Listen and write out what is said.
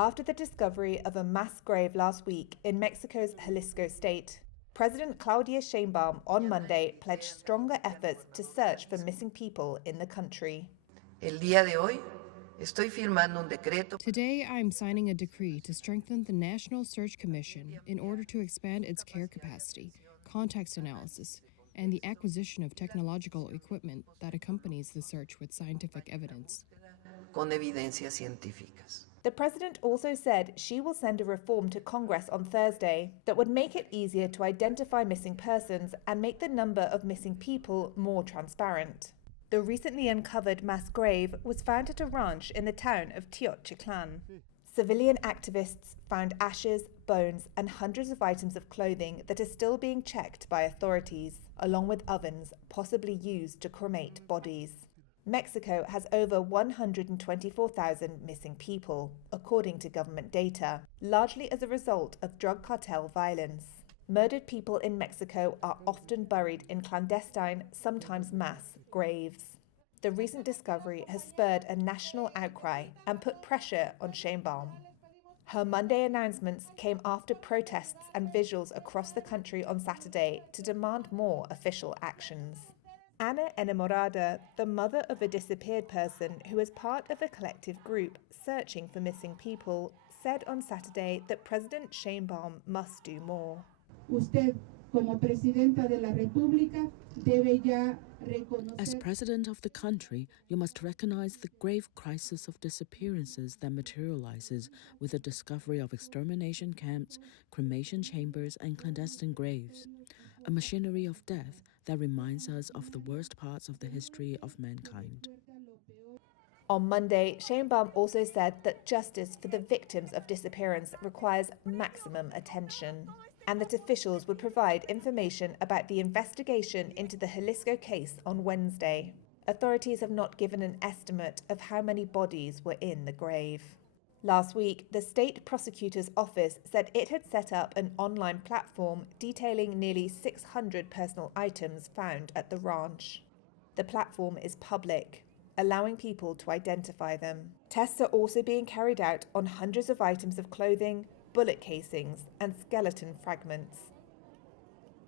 after the discovery of a mass grave last week in Mexico's Jalisco state. President Claudia Sheinbaum on Monday pledged stronger efforts to search for missing people in the country. Today, I'm signing a decree to strengthen the National Search Commission in order to expand its care capacity, context analysis, and the acquisition of technological equipment that accompanies the search with scientific evidence. The president also said she will send a reform to Congress on Thursday that would make it easier to identify missing persons and make the number of missing people more transparent. The recently uncovered mass grave was found at a ranch in the town of Teotihuacan. Civilian activists found ashes, bones, and hundreds of items of clothing that are still being checked by authorities, along with ovens possibly used to cremate bodies. Mexico has over 124,000 missing people, according to government data, largely as a result of drug cartel violence. Murdered people in Mexico are often buried in clandestine, sometimes mass, graves. The recent discovery has spurred a national outcry and put pressure on Sheinbaum. Her Monday announcements came after protests and visuals across the country on Saturday to demand more official actions. Ana Enamorada, the mother of a disappeared person who is part of a collective group searching for missing people, said on Saturday that President Sheinbaum must do more. As president of the country, you must recognize the grave crisis of disappearances that materializes with the discovery of extermination camps, cremation chambers, and clandestine graves. A machinery of death that reminds us of the worst parts of the history of mankind. On Monday, Sheinbaum also said that justice for the victims of disappearance requires maximum attention, and that officials would provide information about the investigation into the Jalisco case on Wednesday. Authorities have not given an estimate of how many bodies were in the grave. Last week, the state prosecutor's office said it had set up an online platform detailing nearly 600 personal items found at the ranch. The platform is public, allowing people to identify them. Tests are also being carried out on hundreds of items of clothing, bullet casings, and skeleton fragments.